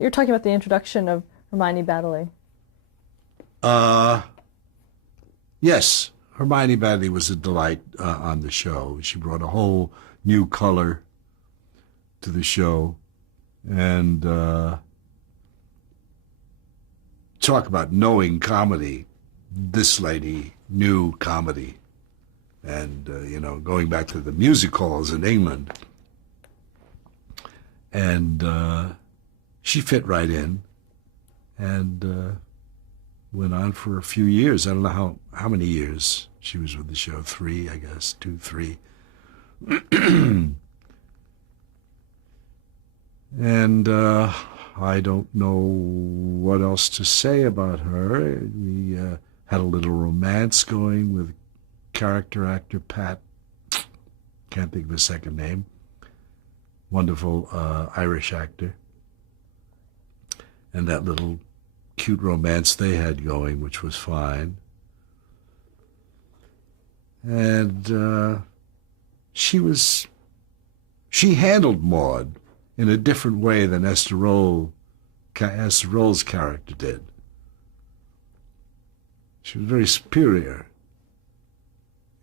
You're talking about the introduction of Hermione Baddeley. Uh, yes, Hermione Baddeley was a delight on the show. She brought a whole new color to the show. And talk about knowing comedy. This lady knew comedy. And, going back to the music halls in England. And she fit right in and went on for a few years. I don't know how many years she was with the show. 3, I guess, 2, 3. And I don't know what else to say about her. We had a little romance going with character actor Pat. Can't think of his second name. Wonderful Irish actor. And that little cute romance they had going, which was fine. And she handled Maud in a different way than Esther Roll's character did. She was very superior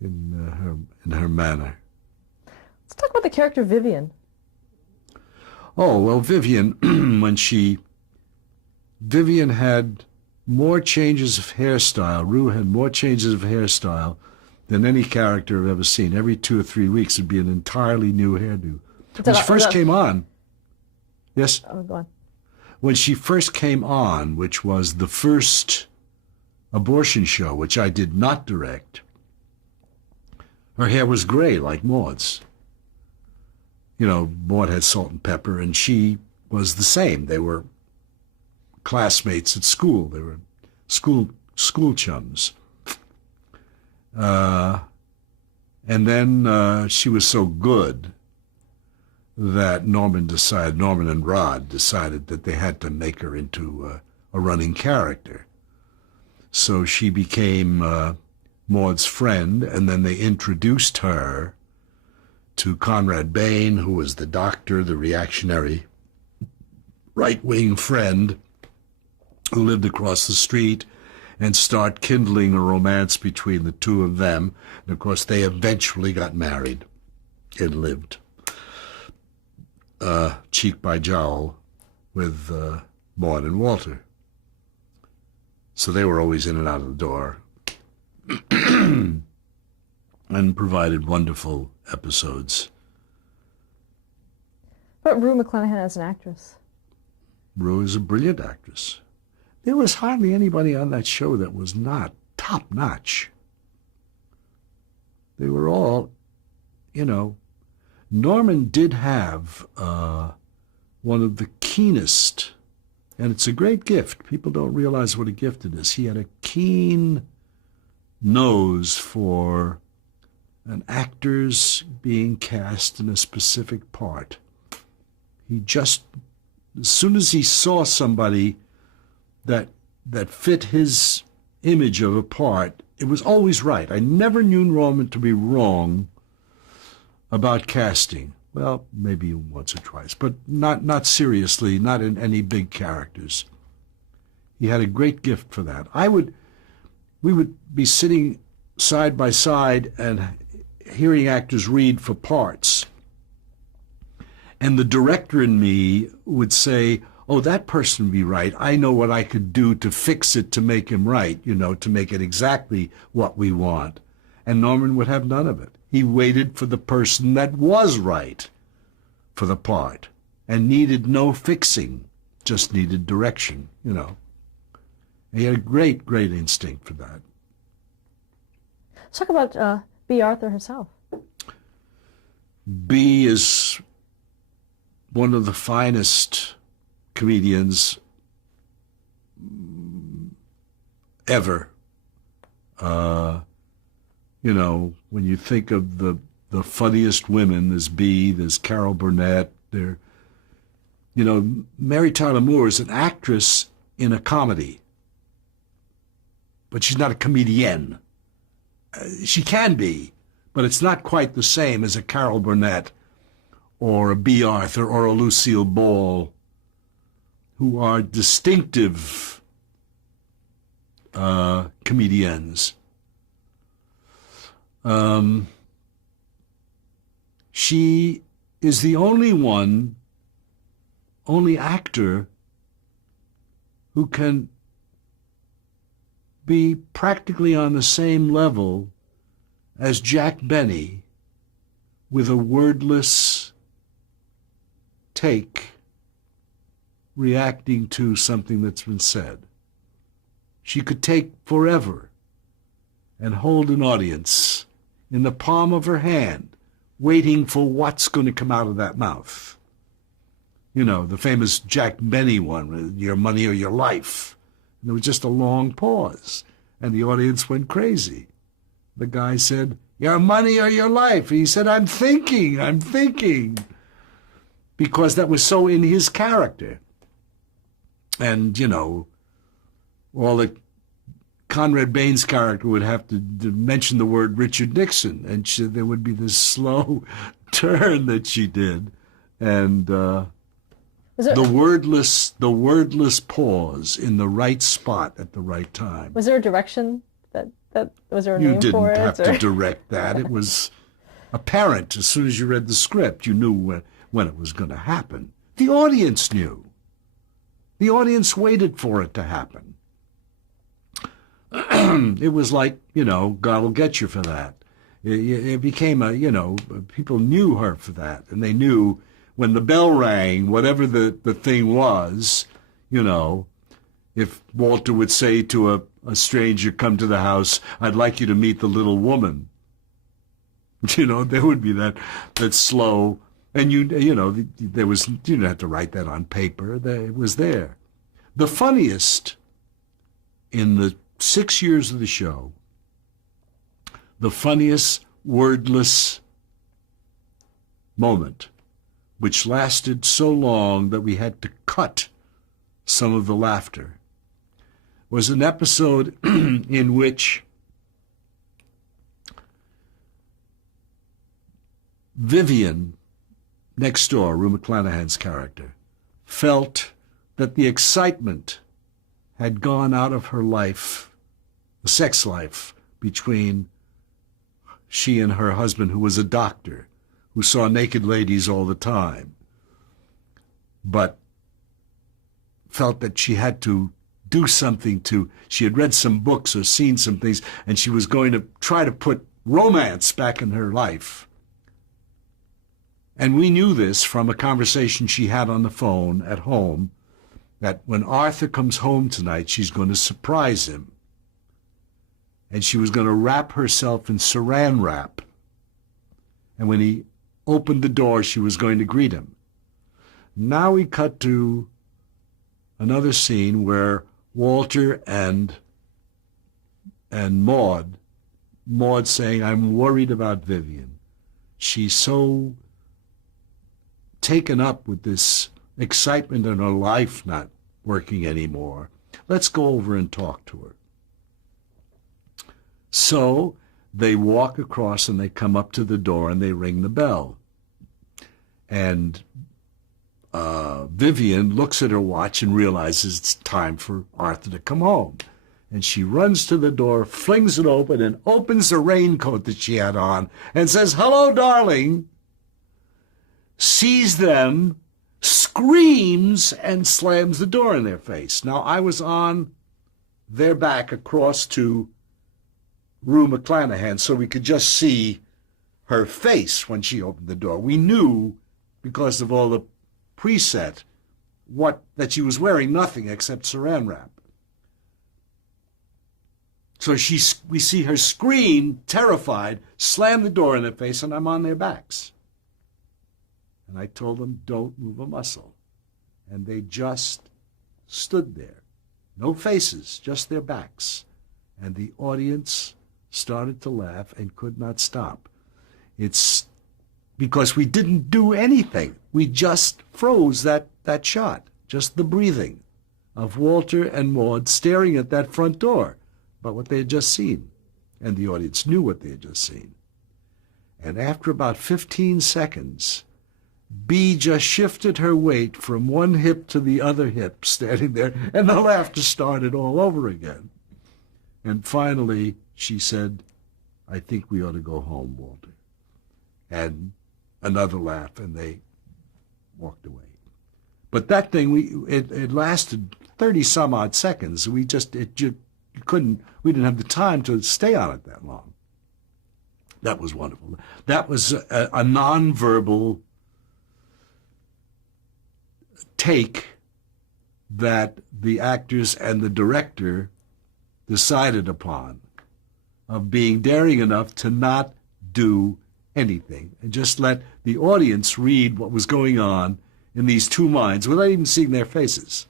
in her manner. Let's talk about the character Vivian. Oh, well, Vivian, Vivian had more changes of hairstyle. Rue had more changes of hairstyle than any character I've ever seen. Every 2 or 3 weeks would be an entirely new hairdo. When she first came on, yes? Oh, go on. When she first came on, which was the first abortion show, which I did not direct, her hair was gray like Maud's. Maud had salt and pepper, and she was the same. They were classmates at school. They were school chums. And then she was so good that Norman and Rod decided that they had to make her into a running character. So she became Maud's friend, and then they introduced her to Conrad Bain, who was the doctor, the reactionary right-wing friend who lived across the street, and start kindling a romance between the two of them. And of course, they eventually got married and lived cheek by jowl with Maud and Walter. So they were always in and out of the door and provided wonderful episodes. But Rue McClanahan as an actress. Rue is a brilliant actress. There was hardly anybody on that show that was not top-notch. They were all, Norman did have one of the keenest, and it's a great gift. People don't realize what a gift it is. He had a keen nose for an actor's being cast in a specific part. He just, as soon as he saw somebody that fit his image of a part, it was always right. I never knew Norman to be wrong about casting. Well, maybe once or twice, but not seriously, not in any big characters. He had a great gift for that. We would be sitting side by side and hearing actors read for parts. And the director in me would say, oh, that person would be right. I know what I could do to fix it to make him right, to make it exactly what we want. And Norman would have none of it. He waited for the person that was right for the part and needed no fixing, just needed direction, He had a great, great instinct for that. Let's talk about Bea Arthur herself. Bea is one of the finest comedians ever. When you think of the funniest women, there's Bea, there's Carol Burnett, Mary Tyler Moore is an actress in a comedy, but she's not a comedienne. She can be, but it's not quite the same as a Carol Burnett or a Bea Arthur or a Lucille Ball, who are distinctive comedians. She is the only actor who can be practically on the same level as Jack Benny with a wordless take reacting to something that's been said. She could take forever and hold an audience in the palm of her hand, waiting for what's going to come out of that mouth. You know, the famous Jack Benny one, your money or your life. And there was just a long pause, and the audience went crazy. The guy said, your money or your life? He said, I'm thinking. Because that was so in his character. And, you know, all the Conrad Bain's character would have to mention the word Richard Nixon, and there would be this slow turn that she did. And the wordless pause in the right spot at the right time. Was there a direction that was there a name for it? You didn't have to direct that. It was apparent as soon as you read the script. You knew when it was going to happen. The audience knew. The audience waited for it to happen. It was like, you know, God will get you for that. It became people knew her for that, and they knew when the bell rang, whatever the thing was, you know, if Walter would say to a stranger, come to the house, I'd like you to meet the little woman. You know, there would be that slow, and you didn't have to write that on paper. It was there. The funniest in the 6 years of the show, the funniest wordless moment, which lasted so long that we had to cut some of the laughter, was an episode in which Vivian, next door, Rue McClanahan's character, felt that the excitement had gone out of her life, the sex life between she and her husband, who was a doctor, who saw naked ladies all the time, but felt that she had to do something she had read some books or seen some things, and she was going to try to put romance back in her life. And we knew this from a conversation she had on the phone at home, that when Arthur comes home tonight, she's going to surprise him. And she was going to wrap herself in saran wrap. And when he opened the door, she was going to greet him. Now we cut to another scene where Walter and Maud saying, I'm worried about Vivian. She's so taken up with this excitement in her life not working anymore. Let's go over and talk to her. So they walk across and they come up to the door and they ring the bell. And Vivian looks at her watch and realizes it's time for Arthur to come home. And she runs to the door, flings it open, and opens the raincoat that she had on and says, hello, darling. Sees them, screams, and slams the door in their face. Now, I was on their back across to Rue McClanahan, so we could just see her face when she opened the door. We knew, because of all the preset, that she was wearing nothing except saran wrap. So we see her scream, terrified, slam the door in their face, and I'm on their backs. And I told them, don't move a muscle. And they just stood there. No faces, just their backs. And the audience started to laugh and could not stop. It's because we didn't do anything. We just froze that shot, just the breathing of Walter and Maud staring at that front door, but what they had just seen. And the audience knew what they had just seen. And after about 15 seconds, B just shifted her weight from one hip to the other hip, standing there, and the laughter started all over again. And finally, she said, "I think we ought to go home, Walter." And another laugh, and they walked away. But that thing, it lasted 30-some-odd seconds. We didn't have the time to stay on it that long. That was wonderful. That was a nonverbal take that the actors and the director decided upon, of being daring enough to not do anything and just let the audience read what was going on in these two minds without even seeing their faces.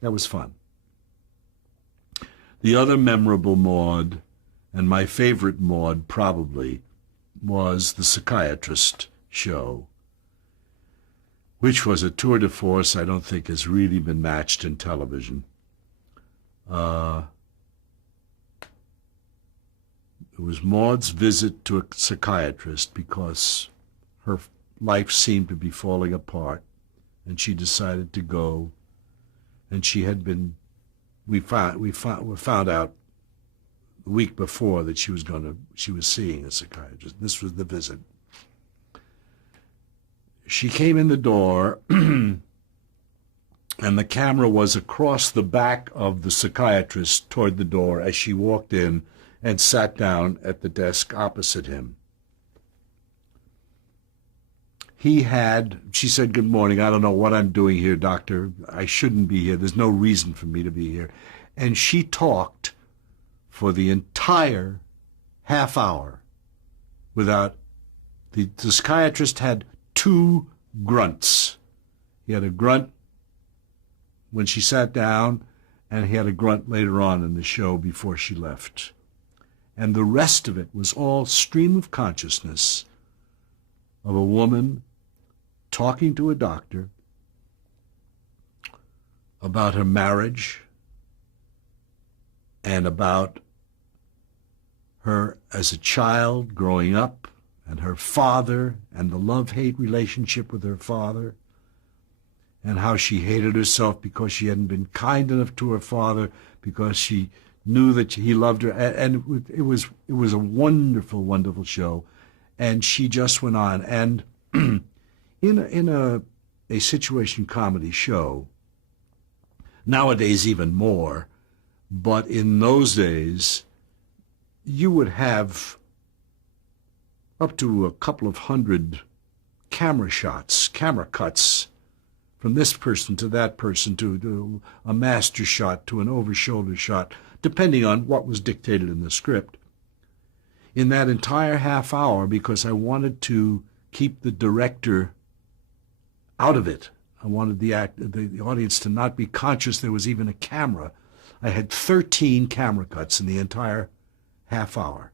That was fun. The other memorable Maud, and my favorite Maud probably, was The Psychiatrist show, which was a tour de force I don't think has really been matched in television. It was Maud's visit to a psychiatrist because her life seemed to be falling apart, and she decided to go. And she had been, we found out the week before that she was seeing a psychiatrist. This was the visit. She came in the door, and the camera was across the back of the psychiatrist toward the door as she walked in and sat down at the desk opposite him. She said, "Good morning. I don't know what I'm doing here, doctor. I shouldn't be here. There's no reason for me to be here." And she talked for the entire half hour without, the psychiatrist had two grunts. He had a grunt when she sat down, and he had a grunt later on in the show before she left. And the rest of it was all stream of consciousness of a woman talking to a doctor about her marriage and about her as a child growing up, and her father and the love-hate relationship with her father, and how she hated herself because she hadn't been kind enough to her father, because she knew that he loved her. And it was a wonderful, wonderful show. And she just went on. And in a situation comedy show, nowadays even more, but in those days, you would have up to a couple of hundred camera cuts, from this person to that person, to a master shot, to an over-shoulder shot, depending on what was dictated in the script. In that entire half hour, because I wanted to keep the director out of it, I wanted the audience to not be conscious there was even a camera, I had 13 camera cuts in the entire half hour.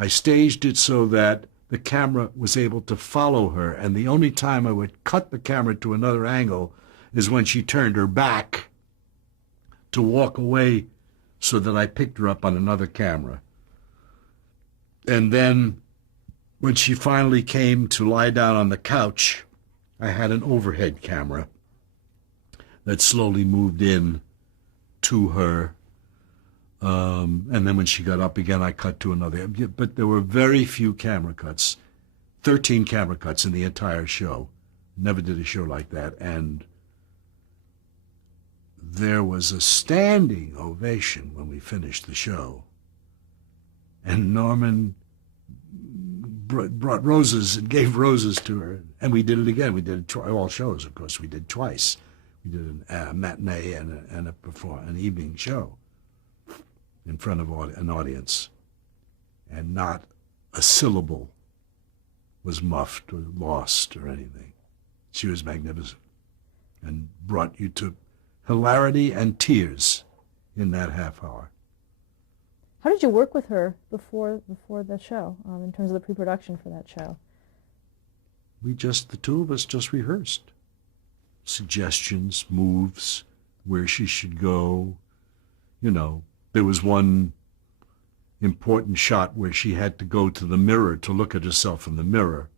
I staged it so that the camera was able to follow her, and the only time I would cut the camera to another angle is when she turned her back to walk away, so that I picked her up on another camera. And then when she finally came to lie down on the couch, I had an overhead camera that slowly moved in to her. And then when she got up again, I cut to another. But there were very few camera cuts, 13 camera cuts in the entire show. Never did a show like that. And there was a standing ovation when we finished the show. And Norman brought roses and gave roses to her. And we did it again. We did all shows, of course. We did twice. We did a matinee and an evening show in front of an audience. And not a syllable was muffed or lost or anything. She was magnificent and brought you to hilarity and tears in that half hour. How did you work with her before the show, in terms of the pre-production for that show? The two of us just rehearsed. Suggestions, moves, where she should go. You know, there was one important shot where she had to go to the mirror to look at herself in the mirror.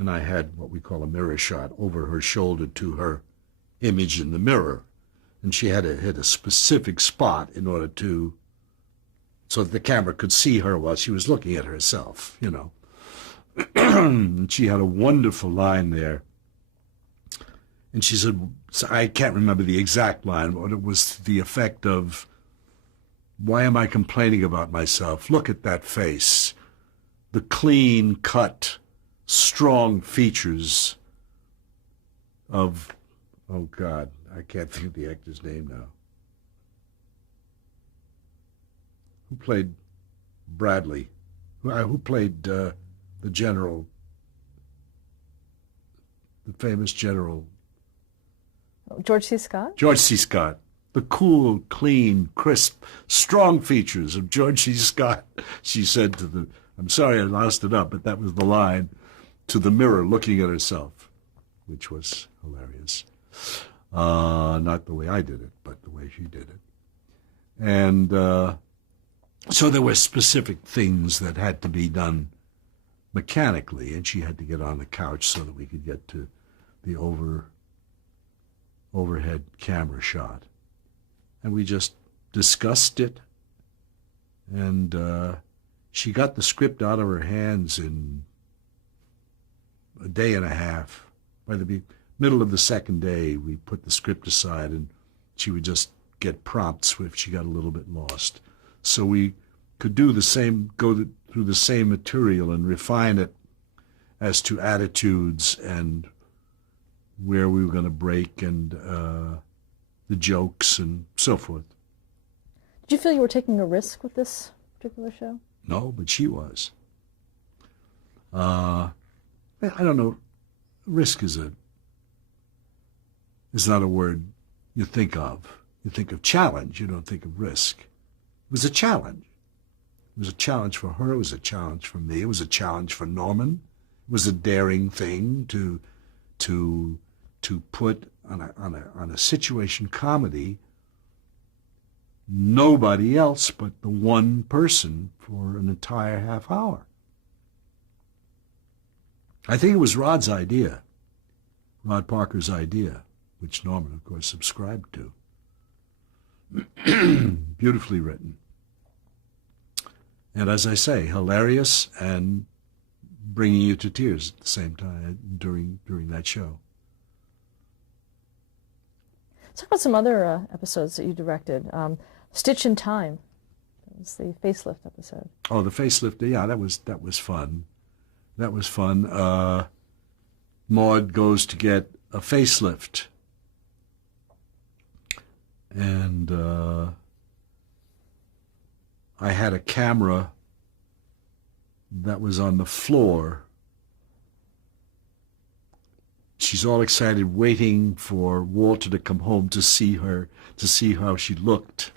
and I had what we call a mirror shot over her shoulder to her image in the mirror. And she had to hit a specific spot in order to, so that the camera could see her while she was looking at herself, you know. And she had a wonderful line there. And she said, I can't remember the exact line, but it was the effect of, why am I complaining about myself? Look at that face. The clean-cut, strong features of, oh God, I can't think of the actor's name now. Who played Bradley? Who played the general, the famous general? George C. Scott? George C. Scott. The cool, clean, crisp, strong features of George C. Scott. She said to the, I'm sorry I lost it up, but that was the line, to the mirror looking at herself, which was hilarious. Not the way I did it, but the way she did it. And so there were specific things that had to be done mechanically, and she had to get on the couch so that we could get to the overhead camera shot. And we just discussed it, and she got the script out of her hands in a day and a half. By the middle of the second day, we put the script aside, and she would just get prompts if she got a little bit lost. So we could do the same, go through the same material and refine it as to attitudes and where we were going to break and the jokes and so forth. Did you feel you were taking a risk with this particular show? No, but she was. I don't know. Risk is not a word you think of. You think of challenge. You don't think of risk. It was a challenge. It was a challenge for her. It was a challenge for me. It was a challenge for Norman. It was a daring thing to put on a situation comedy nobody else but the one person for an entire half hour. I think it was Rod's idea, Rod Parker's idea, which Norman, of course, subscribed to. Beautifully written. And as I say, hilarious and bringing you to tears at the same time during that show. Let's talk about some other episodes that you directed. Stitch in Time. That was the facelift episode. Oh, the facelift, yeah, that was fun. That was fun. Maud goes to get a facelift. And I had a camera that was on the floor. She's all excited, waiting for Walter to come home to see her, to see how she looked.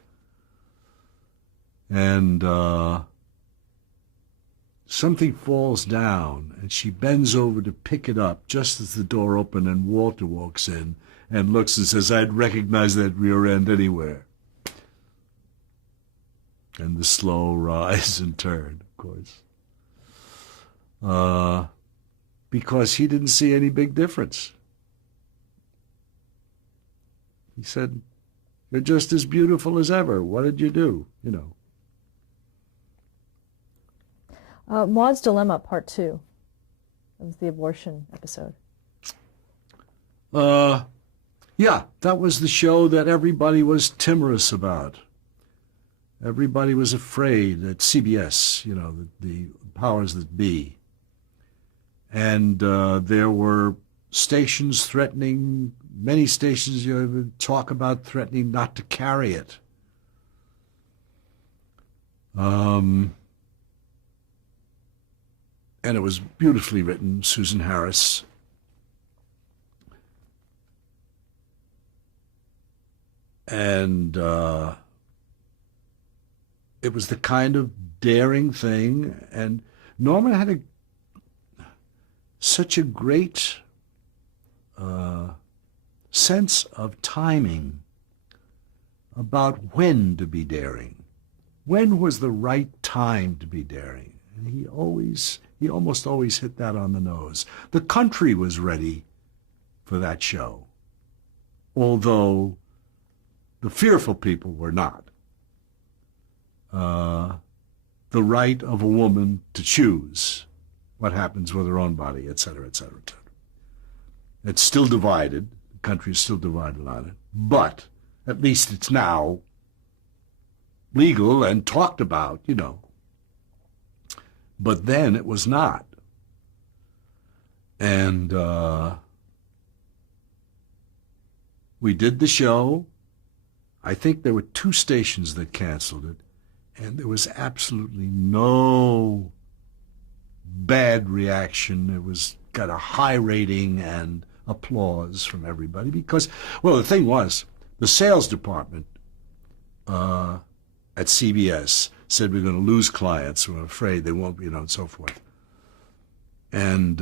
And something falls down, and she bends over to pick it up just as the door opened, and Walter walks in and looks and says, I'd recognize that rear end anywhere. And the slow rise and turn, of course. Because he didn't see any big difference. He said, you're just as beautiful as ever. What did you do? You know. Maud's Dilemma, Part 2. That was the abortion episode. Yeah, that was the show that everybody was timorous about. Everybody was afraid at CBS, you know, the powers that be. And there were stations threatening, many stations talk about threatening not to carry it. And it was beautifully written, Susan Harris. And it was the kind of daring thing, and Norman had such a great sense of timing about when to be daring. When was the right time to be daring? And he almost always hit that on the nose. The country was ready for that show, although the fearful people were not. The right of a woman to choose what happens with her own body, etc., etc., etc. It's still divided. The country is still divided on it. But at least it's now legal and talked about, you know. But then it was not. And we did the show. I think there were 2 stations that canceled it. And there was absolutely no bad reaction. It was got a high rating and applause from everybody because, well, the thing was, the sales department at CBS said we're going to lose clients. We're afraid they won't, you know, and so forth. And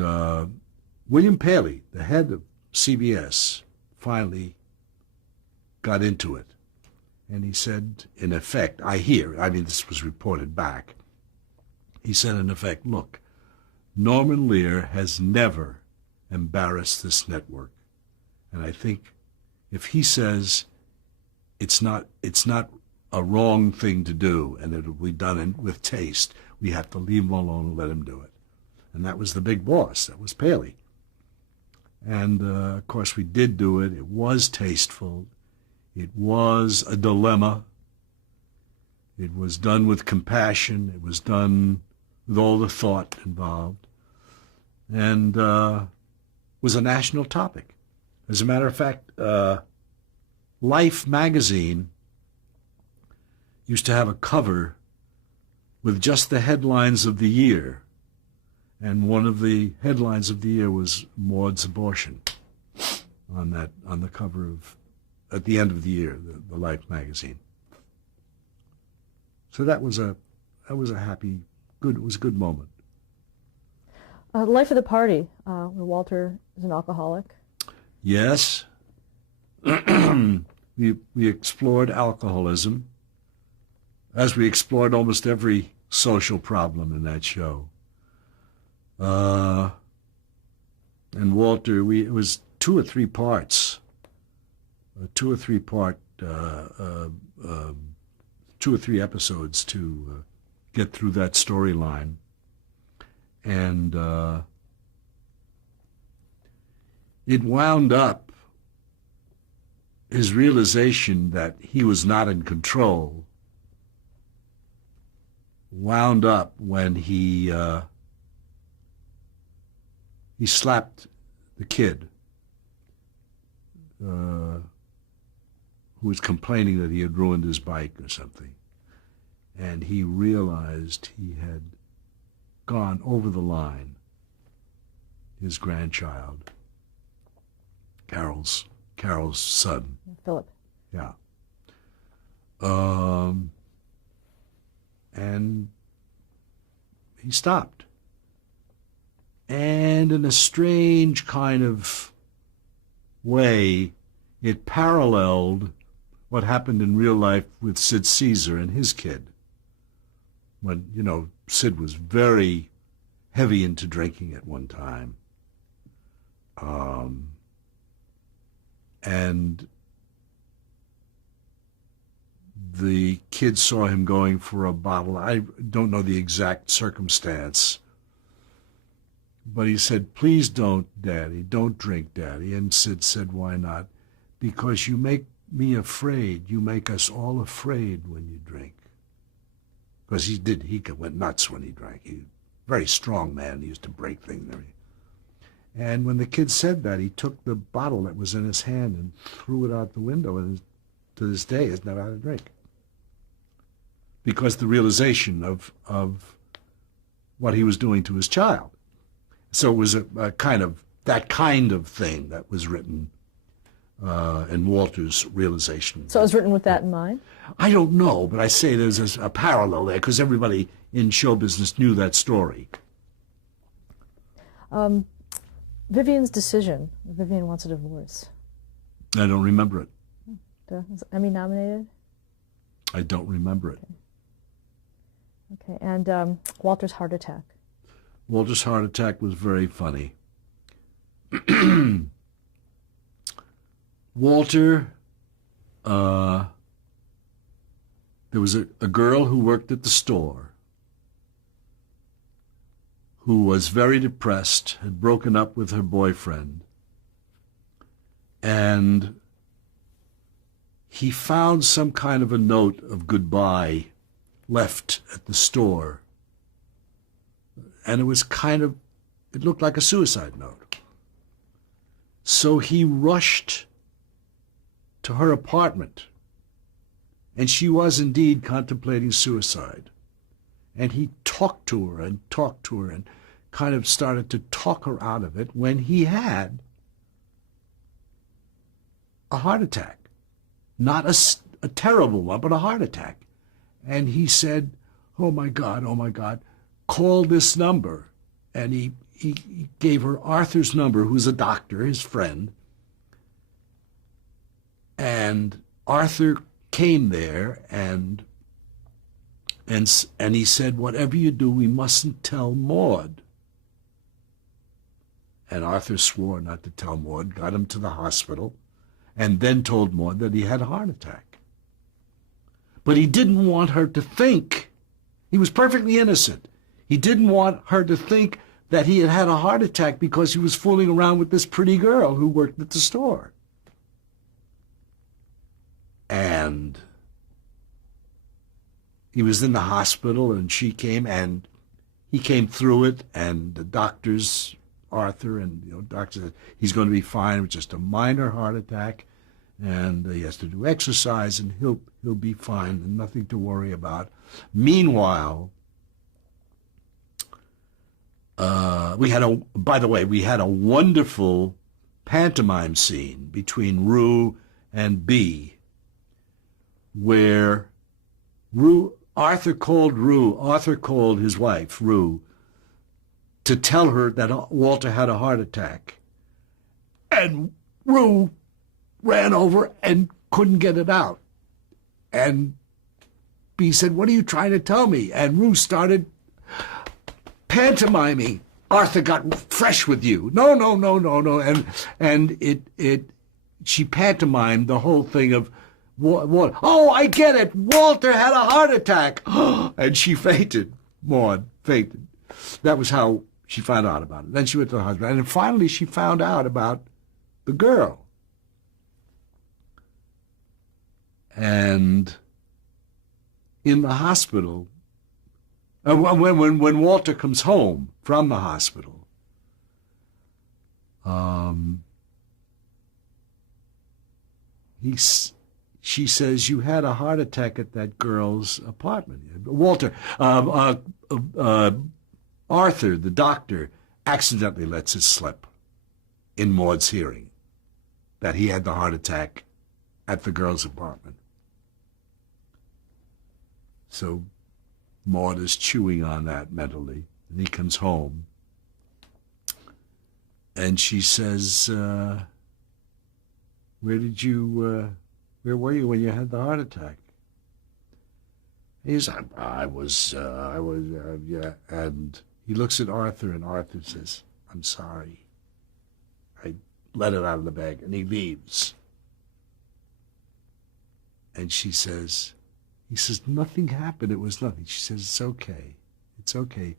William Paley, the head of CBS, finally got into it. And he said, in effect, this was reported back, he said, in effect, look, Norman Lear has never embarrassed this network. And I think if he says it's not a wrong thing to do and it will be done with taste, we have to leave him alone and let him do it. And that was the big boss. That was Paley. And, of course, we did do it. It was tasteful. It was a dilemma. It was done with compassion. It was done with all the thought involved. And was a national topic. As a matter of fact, Life magazine used to have a cover with just the headlines of the year. And one of the headlines of the year was Maud's abortion on the cover of, at the end of the year, the Life magazine. So that was a happy, good, it was a good moment. Life of the Party, where Walter is an alcoholic. Yes. We explored alcoholism, as we explored almost every social problem in that show. And Walter, it was 2 or 3 parts, 2 or 3 part, 2 or 3 episodes to get through that storyline. And it wound up, his realization that he was not in control wound up when he slapped the kid who was complaining that he had ruined his bike or something. And he realized he had gone over the line. His grandchild, Carol's son. Philip. Yeah. And he stopped. And in a strange kind of way, it paralleled what happened in real life with Sid Caesar and his kid. When, you know, Sid was very heavy into drinking at one time. And the kid saw him going for a bottle. I don't know the exact circumstance, but he said, "Please don't, Daddy. Don't drink, Daddy." And Sid said, "Why not?" "Because you make me afraid. You make us all afraid when you drink." Because he went nuts when he drank. He was a very strong man. He used to break things. And when the kid said that, he took the bottle that was in his hand and threw it out the window, and to this day has never had a drink. Because the realization of what he was doing to his child. So it was a kind of, that kind of thing that was written in Walter's realization. So it was written with that in mind? I don't know, but I say there's a parallel there because everybody in show business knew that story. Vivian's decision. Vivian wants a divorce. I don't remember it. Was Emmy nominated? I don't remember it. Okay, and Walter's heart attack. Walter's heart attack was very funny. Walter, there was a girl who worked at the store who was very depressed, had broken up with her boyfriend, and he found some kind of a note of goodbye left at the store. And it was it looked like a suicide note. So he rushed to her apartment, and she was indeed contemplating suicide. And he talked to her and kind of started to talk her out of it when he had a heart attack. Not a terrible one, but a heart attack. And he said, oh my God, call this number. And he gave her Arthur's number, who's a doctor, his friend. And Arthur came there and he said, whatever you do, we mustn't tell Maud. And Arthur swore not to tell Maud, got him to the hospital, and then told Maud that he had a heart attack. But he didn't want her to think, he was perfectly innocent. He didn't want her to think that he had a heart attack because he was fooling around with this pretty girl who worked at the store. And he was in the hospital, and she came, and he came through it, and the doctors, Arthur, and doctor said he's going to be fine. It was just a minor heart attack, and he has to do exercise, and he'll be fine, and nothing to worry about. Meanwhile, we had a wonderful pantomime scene between Rue and Bea, where Arthur called his wife, Rue, to tell her that Walter had a heart attack. And Rue ran over and couldn't get it out. And Bea said, what are you trying to tell me? And Rue started pantomiming. Arthur got fresh with you. No. And she pantomimed the whole thing of, oh, I get it. Walter had a heart attack. And she fainted. Maud fainted. That was how she found out about it. Then she went to the hospital. And finally she found out about the girl. And in the hospital, when Walter comes home from the hospital, she says, you had a heart attack at that girl's apartment. Arthur, the doctor, accidentally lets it slip in Maud's hearing that he had the heart attack at the girl's apartment. So Maud is chewing on that mentally, and he comes home, and she says, where were you when you had the heart attack? He said, I was, yeah. And he looks at Arthur, and Arthur says, I'm sorry. I let it out of the bag, and he leaves. And he says, nothing happened. It was nothing. She says, it's okay. It's okay.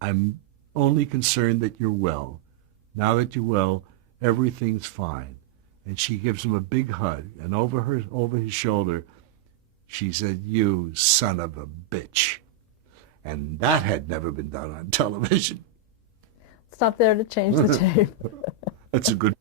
I'm only concerned that you're well. Now that you're well, everything's fine. And she gives him a big hug, and over his shoulder, she said, you son of a bitch. And that had never been done on television. Stop there to change the tape. That's a good